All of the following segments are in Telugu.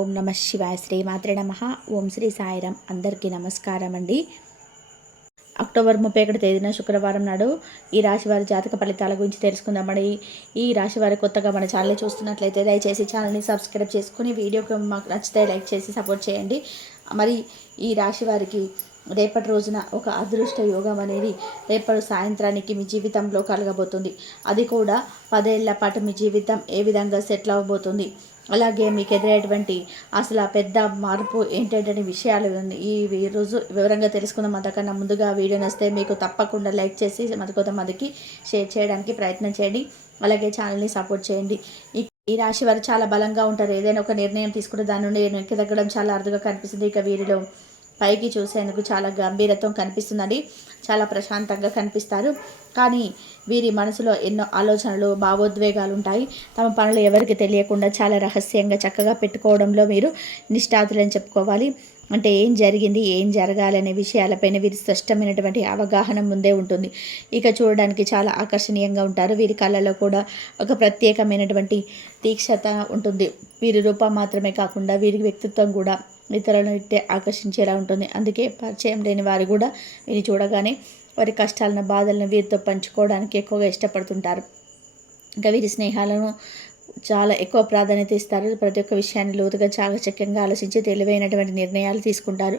ఓం నమ శివాయ. శ్రీ మాత్రే నమ. ఓం శ్రీ సాయిరాం. అందరికీ నమస్కారం అండి. అక్టోబర్ 31 తేదీన శుక్రవారం నాడు ఈ రాశి వారి జాతక ఫలితాల గురించి తెలుసుకుందామండి. ఈ రాశి వారి కొత్తగా మన ఛానల్ని చూస్తున్నట్లయితే దయచేసి ఛానల్ని సబ్స్క్రైబ్ చేసుకుని వీడియోకి మాకు నచ్చితే లైక్ చేసి సపోర్ట్ చేయండి. మరి ఈ రాశి వారికి రేపటి రోజున ఒక అదృష్ట యోగం అనేది రేపటి సాయంత్రానికి మీ జీవితంలో కలగబోతుంది. అది కూడా 10 ఏళ్ల పాటు మీ జీవితం ఏ విధంగా సెటిల్ అవ్వబోతుంది, అలాగే మీకు ఎదురయ్యేటువంటి అసలు ఆ పెద్ద మార్పు ఏంటంటే విషయాలు ఈ రోజు వివరంగా తెలుసుకుందాం. అంతకన్నా ముందుగా వీడియో నచ్చితే మీకు తప్పకుండా లైక్ చేసి మరి కొంతమందికి షేర్ చేయడానికి ప్రయత్నం చేయండి. అలాగే ఛానల్ని సపోర్ట్ చేయండి. ఈ రాశి వారు చాలా బలంగా ఉంటారు. ఏదైనా ఒక నిర్ణయం తీసుకుంటే దాని నుండి వెనక్కి తగ్గడం చాలా అరుదుగా కనిపిస్తుంది. ఇక వీరిలో పైకి చూసేందుకు చాలా గంభీరత్వం కనిపిస్తుందండి. చాలా ప్రశాంతంగా కనిపిస్తారు. కానీ వీరి మనసులో ఎన్నో ఆలోచనలు, భావోద్వేగాలు ఉంటాయి. తమ పనులు ఎవరికి తెలియకుండా చాలా రహస్యంగా చక్కగా పెట్టుకోవడంలో వీరు నిష్ఠాతులని చెప్పుకోవాలి. అంటే ఏం జరిగింది, ఏం జరగాలి అనే విషయాలపైన వీరి స్పష్టమైనటువంటి అవగాహన ముందే ఉంటుంది. ఇక చూడడానికి చాలా ఆకర్షణీయంగా ఉంటారు. వీరి కళ్ళలో కూడా ఒక ప్రత్యేకమైనటువంటి తీక్షత ఉంటుంది. వీరి రూపం మాత్రమే కాకుండా వీరి వ్యక్తిత్వం కూడా ఇతరులను ఇట్టే ఆకర్షించేలా ఉంటుంది. అందుకే పరిచయం లేని వారు కూడా వీరిని చూడగానే వారి కష్టాలను, బాధలను వీరితో పంచుకోవడానికి ఎక్కువగా ఇష్టపడుతుంటారు. ఇంకా వీరి స్నేహాలను చాలా ఎక్కువ ప్రాధాన్యత ఇస్తారు. ప్రతి ఒక్క విషయాన్ని లోతుగా చాకచక్యంగా ఆలోచించి తెలివైనటువంటి నిర్ణయాలు తీసుకుంటారు.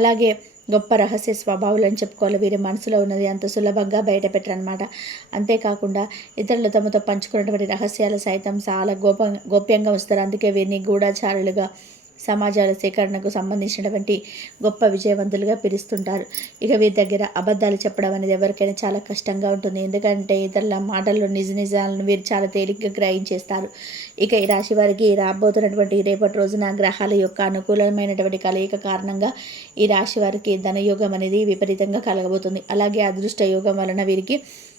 అలాగే గొప్ప రహస్య స్వభావాలు అని చెప్పుకోవాలి. వీరి మనసులో ఉన్నది అంత సులభంగా బయట పెట్టరనమాట. అంతేకాకుండా ఇతరులు తమతో పంచుకున్నటువంటి రహస్యాలు సైతం చాలా గోప్యంగా ఉంచుతారు. అందుకే వీరిని గూఢచారులుగా, సమాజాల సేకరణకు సంబంధించినటువంటి గొప్ప విజయవంతులుగా పిలుస్తుంటారు. ఇక వీరి దగ్గర అబద్ధాలు చెప్పడం అనేది ఎవరికైనా చాలా కష్టంగా ఉంటుంది. ఎందుకంటే ఇతరుల మాటల్లో నిజాలను వీరు చాలా తేలిగ్గా గ్రహించేస్తారు. ఇక ఈ రాశి వారికి రాబోతున్నటువంటి రేపటి రోజున గ్రహాల యొక్క అనుకూలమైనటువంటి కలయిక కారణంగా ఈ రాశి వారికి ధనయోగం అనేది విపరీతంగా కలగబోతుంది. అలాగే అదృష్ట యోగం వలన వీరికి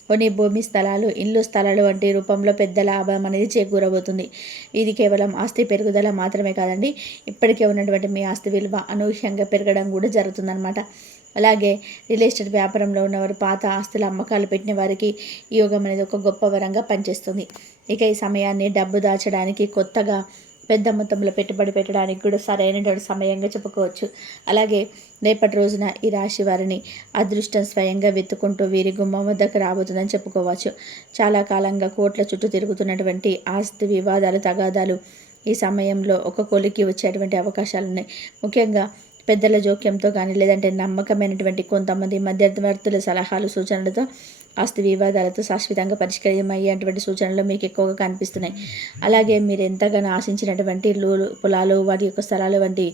కొన్ని భూమి స్థలాలు, ఇల్లు స్థలాలు వంటి రూపంలో పెద్ద లాభం అనేది చేకూరబోతుంది. ఇది కేవలం ఆస్తి పెరుగుదల మాత్రమే కాదండి, ఇప్పటికే ఉన్నటువంటి మీ ఆస్తి విలువ అనూహ్యంగా పెరగడం కూడా జరుగుతుందన్నమాట. అలాగే రియల్ ఎస్టేట్ వ్యాపారంలో ఉన్నవారు, పాత ఆస్తుల అమ్మకాలు పెట్టిన వారికి ఈ యోగం అనేది ఒక గొప్ప వరంగా పనిచేస్తుంది. ఇక ఈ సమయాన్ని డబ్బు దాచడానికి, కొత్తగా పెద్ద మొత్తంలో పెట్టుబడి పెట్టడానికి కూడా సరైనటువంటి సమయంగా చెప్పుకోవచ్చు. అలాగే రేపటి రోజున ఈ రాశి వారిని అదృష్టం స్వయంగా వెతుకుంటూ వీరి గుమ్మం వద్దకు రాబోతుందని చెప్పుకోవచ్చు. చాలా కాలంగా కోట్ల చుట్టూ తిరుగుతున్నటువంటి ఆస్తి వివాదాలు, తగాదాలు ఈ సమయంలో ఒక కొలికి వచ్చేటువంటి అవకాశాలు ఉన్నాయి. ముఖ్యంగా పెద్దల జోక్యంతో కానీ, లేదంటే నమ్మకమైనటువంటి కొంతమంది మధ్యవర్తుల సలహాలు, సూచనలతో ఆస్తి వివాదాలతో శాశ్వతంగా పరిష్కరమయ్యేటువంటి సూచనలు మీకు ఎక్కువగా కనిపిస్తున్నాయి. అలాగే మీరు ఎంతగానో ఆశించినటువంటి పొలాలు, వాటి యొక్క స్థలాలు వంటి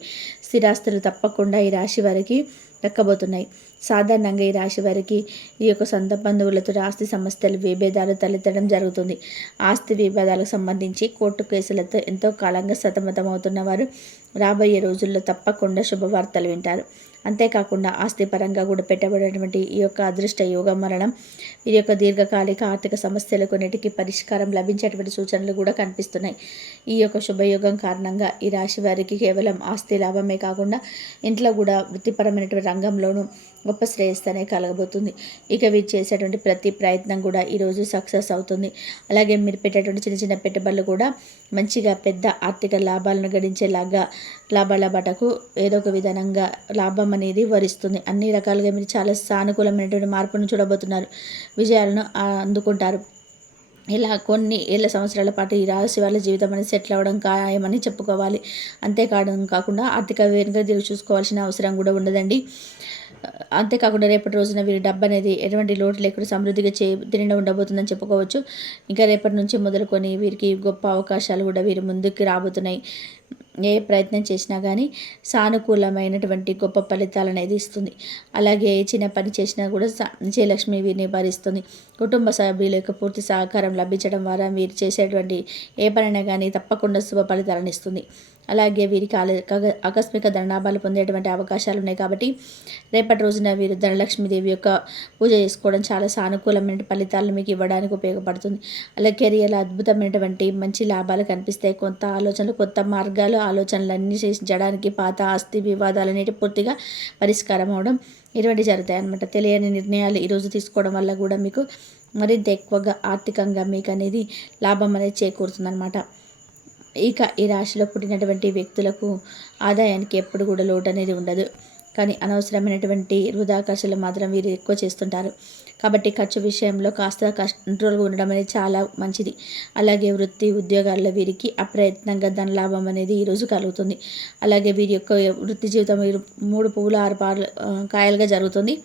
స్థిరాస్తులు తప్పకుండా ఈ రాశి వారికి దక్కబోతున్నాయి. సాధారణంగా ఈ రాశి వారికి ఈ యొక్క సొంత బంధువులతో ఆస్తి సమస్యలు, విభేదాలు తలెత్తడం జరుగుతుంది. ఆస్తి వివాదాలకు సంబంధించి కోర్టు కేసులతో ఎంతో కాలంగా సతమతమవుతున్న వారు రాబోయే రోజుల్లో తప్పకుండా శుభవార్తలు వింటారు. అంతేకాకుండా ఆస్తి పరంగా కూడా పెట్టబడినటువంటి ఈ యొక్క అదృష్ట యోగం వలన వీరి యొక్క దీర్ఘకాలిక ఆర్థిక సమస్యలు కొన్నిటికి పరిష్కారం లభించేటువంటి సూచనలు కూడా కనిపిస్తున్నాయి. ఈ యొక్క శుభయోగం కారణంగా ఈ రాశి వారికి కేవలం ఆస్తి లాభమే కాకుండా ఇంట్లో కూడా వృత్తిపరమైనటువంటి రంగంలోనూ గొప్ప శ్రేయస్సునే కలగబోతుంది. ఇక వీరు చేసేటువంటి ప్రతి ప్రయత్నం కూడా ఈరోజు సక్సెస్ అవుతుంది. అలాగే మీరు పెట్టేటువంటి చిన్న చిన్న పెట్టుబడులు కూడా మంచిగా పెద్ద ఆర్థిక లాభాలను గడించేలాగా లాభాల బాటకు ఏదో ఒక విధానంగా లాభం అనేది వరిస్తుంది. అన్ని రకాలుగా మీరు చాలా సానుకూలమైనటువంటి మార్పును చూడబోతున్నారు. విజయాలను అందుకుంటారు. ఇలా కొన్ని ఏళ్ళ సంవత్సరాల పాటు ఈ రాశి వాళ్ళ జీవితం అనేది సెటిల్ అవ్వడం ఖాయమని చెప్పుకోవాలి. కాకుండా ఆర్థిక వెనుక చూసుకోవాల్సిన అవసరం కూడా ఉండదండి. అంతేకాకుండా రేపటి రోజున వీరి డబ్బు అనేది ఎటువంటి లోటు లేకుండా సమృద్ధిగా తిరిగి ఉండబోతుందని చెప్పుకోవచ్చు. ఇంకా రేపటి నుంచి మొదలుకొని వీరికి గొప్ప అవకాశాలు కూడా వీరి ముందుకు రాబోతున్నాయి. ఏ ప్రయత్నం చేసినా కానీ సానుకూలమైనటువంటి గొప్ప ఫలితాలు అనేది ఇస్తుంది. అలాగే చిన్న పని చేసినా కూడా విజయలక్ష్మి వీరిని భరిస్తుంది. కుటుంబ సభ్యుల యొక్క పూర్తి సహకారం లభించడం ద్వారా వీరు చేసేటువంటి ఏ పనైనా కానీ తప్పకుండా శుభ ఫలితాలను ఇస్తుంది. అలాగే వీరికి ఆకస్మిక ధనలాభాలు పొందేటువంటి అవకాశాలు ఉన్నాయి. కాబట్టి రేపటి రోజున వీరు ధనలక్ష్మీదేవి యొక్క పూజ చేసుకోవడం చాలా సానుకూలమైన ఫలితాలను మీకు ఇవ్వడానికి ఉపయోగపడుతుంది. అలాగే కెరియర్లో అద్భుతమైనటువంటి మంచి లాభాలు కనిపిస్తాయి. కొత్త ఆలోచనలు, కొత్త మార్గాలు, ఆలోచనలన్నీ చేయించడానికి పాత ఆస్తి వివాదాలు అనేవి పూర్తిగా పరిష్కారం అవడం ఇటువంటి జరుగుతాయి అన్నమాట. తెలియని నిర్ణయాలు ఈరోజు తీసుకోవడం వల్ల కూడా మీకు మరింత ఎక్కువగా ఆర్థికంగా మీకు అనేది లాభం అనేది చేకూరుతుంది అన్నమాట. ఇక ఈ రాశిలో పుట్టినటువంటి వ్యక్తులకు ఆదాయానికి ఎప్పుడు కూడా లోటు అనేది ఉండదు. కానీ అనవసరమైనటువంటి వృధా ఖర్చులు మాత్రం వీరు ఎక్కువ చేస్తుంటారు. కాబట్టి ఖర్చు విషయంలో కాస్త కంట్రోల్గా ఉండడం అనేది చాలా మంచిది. అలాగే వృత్తి ఉద్యోగాల్లో వీరికి అప్రయత్నంగా ధనలాభం అనేది ఈరోజు కలుగుతుంది. అలాగే వీరి యొక్క వృత్తి జీవితం 3 పువ్వులు 6 కాయలుగా జరుగుతుంది.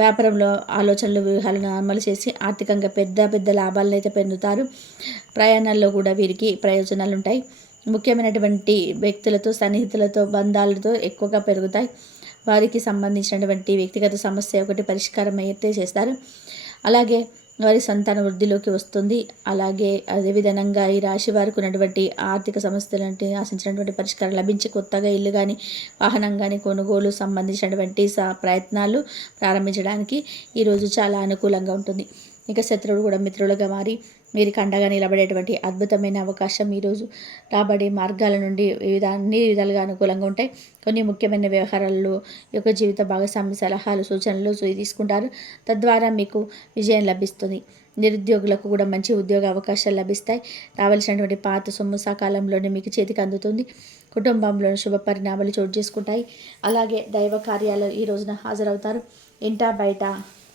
వ్యాపారంలో ఆలోచనలు వ్యూహాలను అమలు చేసి ఆర్థికంగా పెద్ద పెద్ద లాభాలను అయితే పొందుతారు. ప్రయాణాల్లో కూడా వీరికి ప్రయోజనాలు ఉంటాయి. ముఖ్యమైనటువంటి వ్యక్తులతో సన్నిహితులతో బంధాలతో ఎక్కువగా పెరుగుతాయి. వారికి సంబంధించినటువంటి వ్యక్తిగత సమస్య ఒకటి పరిష్కారం అయితే చేస్తారు. అలాగే వారి సంతాన వృద్ధిలోకి వస్తుంది. అలాగే అదేవిధంగా ఈ రాశి వారికి ఉన్నటువంటి ఆర్థిక సమస్యలంటే ఆశించినటువంటి పరిష్కారం లభించి కొత్తగా ఇల్లు కానీ వాహనం కానీ కొనుగోలు సంబంధించినటువంటి ప్రయత్నాలు ప్రారంభించడానికి ఈరోజు చాలా అనుకూలంగా ఉంటుంది. ఇక శత్రువులు కూడా మిత్రులుగా మారి వీరికి అండగా నిలబడేటువంటి అద్భుతమైన అవకాశం ఈరోజు రాబడే మార్గాల నుండి అన్ని విధాలుగా అనుకూలంగా ఉంటాయి. కొన్ని ముఖ్యమైన వ్యవహారాల్లో యొక్క జీవిత భాగస్వామి సలహాలు సూచనలు తీసుకుంటారు. తద్వారా మీకు విజయం లభిస్తుంది. నిరుద్యోగులకు కూడా మంచి ఉద్యోగ అవకాశాలు లభిస్తాయి. రావాల్సినటువంటి పాత సొమ్ము సకాలంలోనే మీకు చేతికి అందుతుంది. కుటుంబంలో శుభ పరిణామాలు చోటు చేసుకుంటాయి. అలాగే దైవ కార్యాలు ఈ రోజున హాజరవుతారు. ఇంటా బయట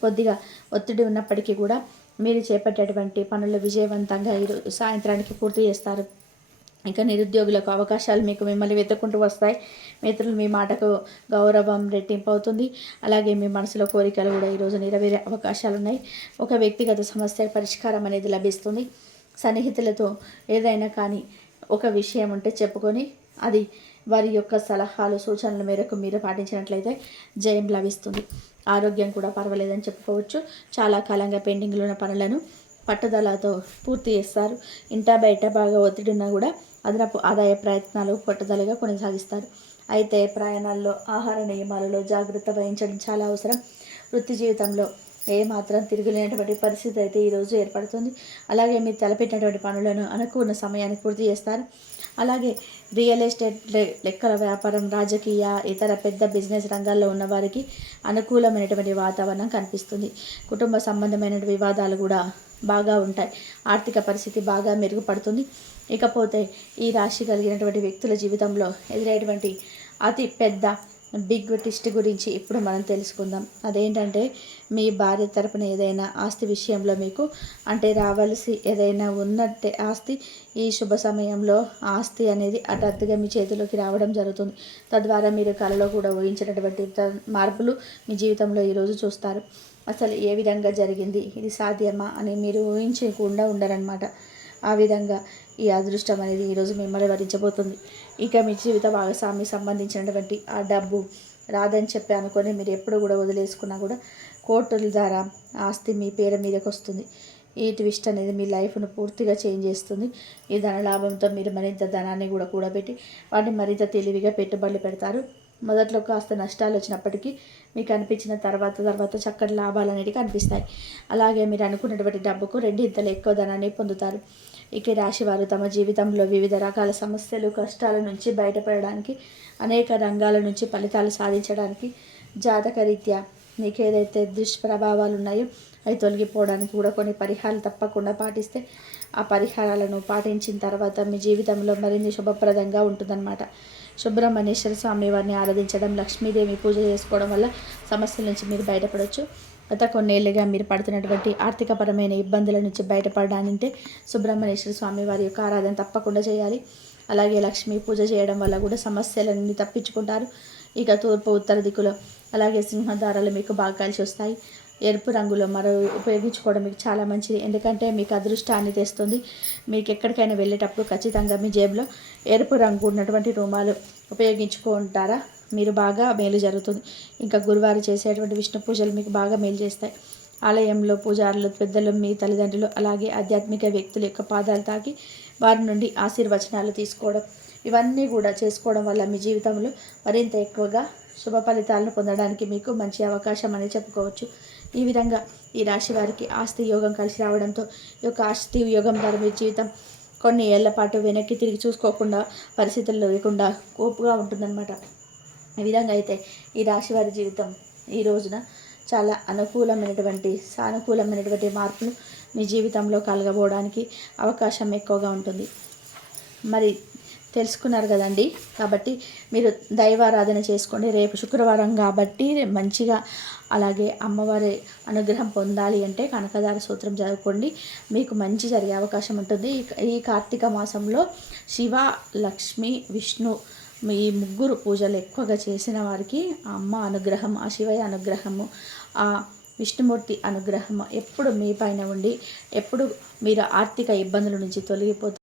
కొద్దిగా ఒత్తిడి ఉన్నప్పటికీ కూడా మీరు చేపట్టేటువంటి పనులు విజయవంతంగా ఈరోజు సాయంత్రానికి పూర్తి చేస్తారు. ఇక నిరుద్యోగులకు అవకాశాలు మీకు మిమ్మల్ని వెతుక్కుంటూ వస్తాయి. మిత్రులు మీ మాటకు గౌరవం రెట్టింపు అవుతుంది. అలాగే మీ మనసులో కోరికలు కూడా ఈరోజు నెరవేరే అవకాశాలు ఉన్నాయి. ఒక వ్యక్తిగత సమస్య పరిష్కారం అనేది లభిస్తుంది. సన్నిహితులతో ఏదైనా కానీ ఒక విషయం ఉంటే చెప్పుకొని అది వారి యొక్క సలహాలు సూచనల మేరకు మీరు పాటించినట్లయితే జయం లభిస్తుంది. ఆరోగ్యం కూడా పర్వాలేదని చెప్పుకోవచ్చు. చాలా కాలంగా పెండింగ్లో ఉన్న పనులను పట్టుదలతో పూర్తి చేస్తారు. ఇంటా బయట బాగా ఒత్తిడి ఉన్నా కూడా అదనపు ఆదాయ ప్రయత్నాలు పట్టుదలగా కొనసాగిస్తారు. అయితే ప్రయాణాల్లో ఆహార నియమాలలో జాగ్రత్త వహించడం చాలా అవసరం. వృత్తి జీవితంలో ఏమాత్రం తిరుగులేనటువంటి పరిస్థితి అయితే ఈరోజు ఏర్పడుతుంది. అలాగే మీరు తలపెట్టినటువంటి పనులను అనుకున్న సమయానికి పూర్తి చేస్తారు. అలాగే రియల్ ఎస్టేట్, లెక్కల వ్యాపారం, రాజకీయ ఇతర పెద్ద బిజినెస్ రంగాల్లో ఉన్నవారికి అనుకూలమైనటువంటి వాతావరణం కనిపిస్తుంది. కుటుంబ సంబంధమైన వివాదాలు కూడా బాగా ఉంటాయి. ఆర్థిక పరిస్థితి బాగా మెరుగుపడుతుంది. ఇకపోతే ఈ రాశి కలిగినటువంటి వ్యక్తుల జీవితంలో ఎదురయ్యేటువంటి అతి పెద్ద బిగ్ ట్విస్ట్ గురించి ఇప్పుడు మనం తెలుసుకుందాం. అదేంటంటే మీ భార్య తరపున ఏదైనా ఆస్తి విషయంలో మీకు అంటే రావాల్సి ఏదైనా ఉన్నట్టే ఆస్తి ఈ శుభ సమయంలో ఆస్తి అనేది హఠాత్తుగా మీ చేతిలోకి రావడం జరుగుతుంది. తద్వారా మీరు కలలో కూడా ఊహించినటువంటి మార్పులు మీ జీవితంలో ఈరోజు చూస్తారు. అసలు ఏ విధంగా జరిగింది, ఇది సాధ్యమా అని మీరు ఊహించకుండా ఉండరన్నమాట. ఆ విధంగా ఈ అదృష్టం అనేది ఈరోజు మిమ్మల్ని వరించబోతుంది. ఇక మీ జీవిత భాగస్వామికి సంబంధించినటువంటి ఆ డబ్బు రాదని చెప్పి అనుకొని మీరు ఎప్పుడు కూడా వదిలేసుకున్నా కూడా కోర్టుల ద్వారా ఆస్తి మీ పేరు మీదకి వస్తుంది. ఈ ట్విస్ట్ అనేది మీ లైఫ్ను పూర్తిగా చేంజ్ చేస్తుంది. ఈ ధనలాభంతో మీరు మరింత ధనాన్ని కూడా కూడబెట్టి వాటిని మరింత తెలివిగా పెట్టుబడులు పెడతారు. మొదట్లో కాస్త నష్టాలు వచ్చినప్పటికీ మీకు అనిపించిన తర్వాత చక్కటి లాభాలు అనేవి కనిపిస్తాయి. అలాగే మీరు అనుకున్నటువంటి డబ్బుకు రెండింతలు ఎక్కువ ధనాన్ని పొందుతారు. ఇక రాశివారు తమ జీవితంలో వివిధ రకాల సమస్యలు కష్టాల నుంచి బయటపడడానికి అనేక రంగాల నుంచి ఫలితాలు సాధించడానికి జాతకరీత్యా మీకు ఏదైతే దుష్ప్రభావాలు ఉన్నాయో అవి తొలగిపోవడానికి కూడా కొన్ని పరిహారాలు తప్పకుండా పాటిస్తే ఆ పరిహారాలను పాటించిన తర్వాత మీ జీవితంలో మరిన్ని శుభప్రదంగా ఉంటుందన్నమాట. సుబ్రహ్మణ్యేశ్వర స్వామి వారిని ఆరాధించడం, లక్ష్మీదేవి పూజ చేసుకోవడం వల్ల సమస్యల నుంచి మీరు బయటపడవచ్చు. గత కొన్నేళ్లుగా మీరు పడుతున్నటువంటి ఆర్థికపరమైన ఇబ్బందుల నుంచి బయటపడడానికంటే సుబ్రహ్మణ్యేశ్వర స్వామి వారి యొక్క ఆరాధన తప్పకుండా చేయాలి. అలాగే లక్ష్మీ పూజ చేయడం వల్ల కూడా సమస్యలన్నీ తప్పించుకుంటారు. ఇక తూర్పు ఉత్తర దిక్కులో అలాగే సింహదారాలు మీకు బాగా కలిసి వస్తాయి. ఎరుపు రంగులో ఉపయోగించుకోవడం మీకు చాలా మంచిది. ఎందుకంటే మీకు అదృష్టాన్ని తెస్తుంది. మీకు ఎక్కడికైనా వెళ్ళేటప్పుడు ఖచ్చితంగా మీ జేబులో ఎరుపు రంగు ఉన్నటువంటి రుమాలు ఉపయోగించుకుంటారా మీరు బాగా మేలు జరుగుతుంది. ఇంకా గురువారు చేసేటువంటి విష్ణు పూజలు మీకు బాగా మేలు చేస్తాయి. ఆలయంలో పూజారులు, పెద్దలు, మీ తల్లిదండ్రులు అలాగే ఆధ్యాత్మిక వ్యక్తుల యొక్క పాదాలు తాకి వారి నుండి ఆశీర్వచనాలు తీసుకోవడం ఇవన్నీ కూడా చేసుకోవడం వల్ల మీ జీవితంలో మరింత ఎక్కువగా శుభ ఫలితాలను పొందడానికి మీకు మంచి అవకాశం అని చెప్పుకోవచ్చు. ఈ విధంగా ఈ రాశి వారికి ఆస్తి యోగం కలిసి రావడంతో ఈ యొక్క ఆస్తి యోగం ద్వారా మీ జీవితం కొన్ని ఏళ్ల పాటు వెనక్కి తిరిగి చూసుకోకుండా పరిస్థితుల్లో లేకుండా కోపుగా ఉంటుందన్నమాట. ఈ విధంగా అయితే ఈ రాశి వారి జీవితం ఈ రోజున చాలా అనుకూలమైనటువంటి సానుకూలమైనటువంటి మార్పులు మీ జీవితంలో కలగబోవడానికి అవకాశం ఎక్కువగా ఉంటుంది. మరి తెలుసుకున్నారు కదండి. కాబట్టి మీరు దైవారాధన చేసుకోండి. రేపు శుక్రవారం కాబట్టి మంచిగా, అలాగే అమ్మవారి అనుగ్రహం పొందాలి అంటే కనకదార సూత్రం చదువుకోండి. మీకు మంచి జరిగే అవకాశం ఉంటుంది. ఈ కార్తీక మాసంలో శివ, లక్ష్మి, విష్ణు మీ ముగ్గురు పూజలు ఎక్కువగా చేసిన వారికి ఆ అమ్మ అనుగ్రహం, ఆ శివయ్య అనుగ్రహము, ఆ విష్ణుమూర్తి అనుగ్రహం ఎప్పుడు మీ పైన ఉండి ఎప్పుడు మీరు ఆర్థిక ఇబ్బందుల నుంచి తొలగిపోతారు.